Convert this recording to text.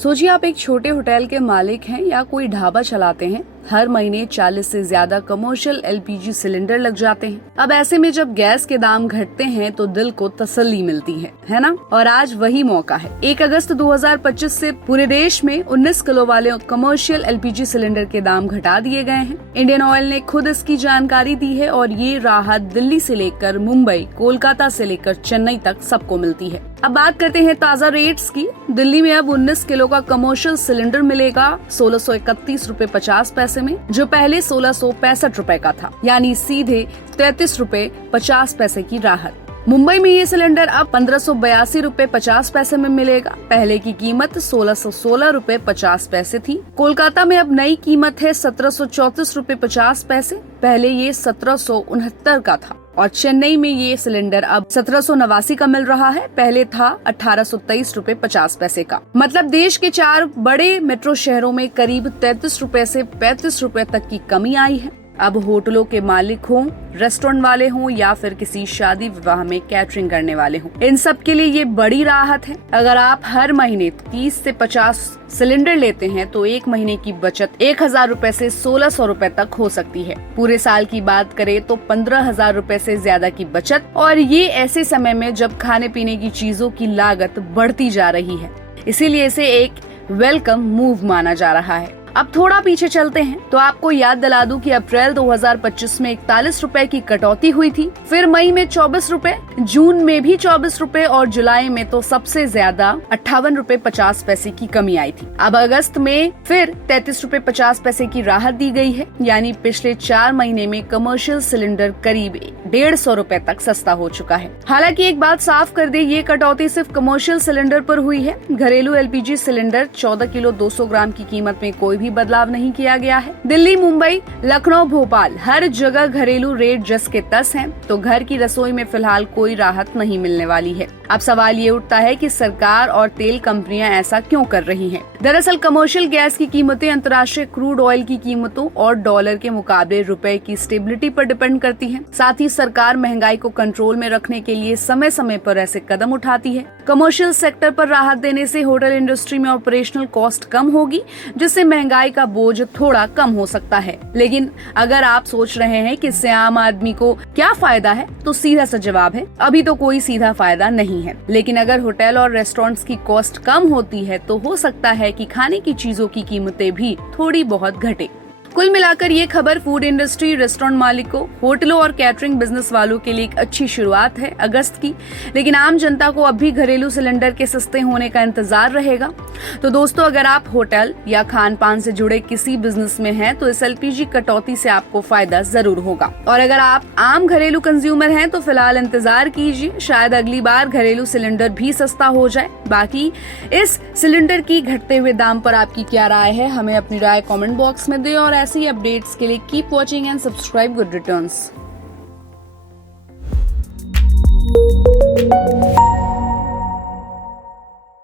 सोचिए आप एक छोटे होटल के मालिक हैं या कोई ढाबा चलाते हैं, हर महीने 40 से ज्यादा कमर्शियल एलपीजी सिलेंडर लग जाते हैं। अब ऐसे में जब गैस के दाम घटते हैं तो दिल को तसल्ली मिलती है ना? और आज वही मौका है। 1 अगस्त 2025 से पूरे देश में 19 किलो वाले कमर्शियल एलपीजी सिलेंडर के दाम घटा दिए गए हैं। इंडियन ऑयल ने खुद इसकी जानकारी दी है और ये राहत दिल्ली से लेकर मुंबई, कोलकाता से लेकर चेन्नई तक सबको मिलती है। अब बात करते हैं ताजा रेट्स की। दिल्ली में अब 19 किलो का कमर्शियल सिलेंडर मिलेगा 1631 रूपए 50 पैसे में, जो पहले 1665 रूपए का था, यानी सीधे 33 रूपए 50 पैसे की राहत। मुंबई में ये सिलेंडर अब 1582 रूपए 50 पैसे में मिलेगा, पहले की कीमत 1616 रूपए 50 पैसे थी। कोलकाता में अब नई कीमत है 1734 रूपए 50 पैसे, पहले ये 1769 का था। और चेन्नई में ये सिलेंडर अब 1789 का मिल रहा है, पहले था 1823 रूपए 50 पैसे का। मतलब देश के 4 बड़े मेट्रो शहरों में करीब 33 रूपए से 35 रूपए तक की कमी आई है। अब होटलों के मालिक हों, रेस्टोरेंट वाले हों या फिर किसी शादी विवाह में कैटरिंग करने वाले हों, इन सब के लिए ये बड़ी राहत है। अगर आप हर महीने 30 से 50 सिलेंडर लेते हैं तो एक महीने की बचत 1000 रूपए से 1600 रूपए तक हो सकती है। पूरे साल की बात करें तो 15,000 रूपए से ज्यादा की बचत, और ये ऐसे समय में जब खाने पीने की चीजों की लागत बढ़ती जा रही है, इसीलिए इसे एक वेलकम मूव माना जा रहा है। अब थोड़ा पीछे चलते हैं तो आपको याद दिला दूं कि अप्रैल 2025 में 41 रूपए की कटौती हुई थी, फिर मई में 24 रूपए, जून में भी 24 रूपए और जुलाई में तो सबसे ज्यादा 58 रूपए 50 पैसे की कमी आई थी। अब अगस्त में फिर 33 रूपए 50 पैसे की राहत दी गई है, यानी पिछले 4 महीने में कमर्शियल सिलेंडर करीब 150 रूपए तक सस्ता हो चुका है। हालांकि एक बात साफ कर दे, ये कटौती सिर्फ कमर्शियल सिलेंडर पर हुई है। घरेलू एलपीजी सिलेंडर 14 किलो 200 ग्राम की कीमत में कोई भी बदलाव नहीं किया गया है। दिल्ली, मुंबई, लखनऊ, भोपाल हर जगह घरेलू रेट जस के तस हैं, तो घर की रसोई में फिलहाल कोई राहत नहीं मिलने वाली है। अब सवाल ये उठता है कि सरकार और तेल कंपनियां ऐसा क्यों कर रही हैं? दरअसल कमर्शियल गैस की कीमतें अंतर्राष्ट्रीय क्रूड ऑयल की कीमतों और डॉलर के मुकाबले रुपए की स्टेबिलिटी पर डिपेंड करती है। साथ ही सरकार महंगाई को कंट्रोल में रखने के लिए समय समय पर ऐसे कदम उठाती है। कमर्शियल सेक्टर पर राहत देने से होटल इंडस्ट्री में ऑपरेशनल कॉस्ट कम होगी, जिससे महंगाई का बोझ थोड़ा कम हो सकता है। लेकिन अगर आप सोच रहे हैं कि इससे आम आदमी को क्या फायदा है, तो सीधा सा जवाब है, अभी तो कोई सीधा फायदा नहीं है। लेकिन अगर होटल और रेस्टोरेंट्स की कॉस्ट कम होती है तो हो सकता है कि खाने की चीजों की कीमतें भी थोड़ी बहुत घटे। कुल मिलाकर ये खबर फूड इंडस्ट्री, रेस्टोरेंट मालिकों, होटलों और कैटरिंग बिजनेस वालों के लिए एक अच्छी शुरुआत है अगस्त की। लेकिन आम जनता को अब भी घरेलू सिलेंडर के सस्ते होने का इंतजार रहेगा। तो दोस्तों, अगर आप होटल या खान पान से जुड़े किसी बिजनेस में हैं तो इस एलपीजी कटौती से आपको फायदा जरूर होगा। और अगर आप आम घरेलू कंज्यूमर हैं तो फिलहाल इंतजार कीजिए, शायद अगली बार घरेलू सिलेंडर भी सस्ता हो जाए। बाकी इस सिलेंडर की घटते हुए दाम पर आपकी क्या राय है, हमें अपनी राय कमेंट बॉक्स में दें। और ऐसी अपडेट्स के लिए keep watching and subscribe good returns.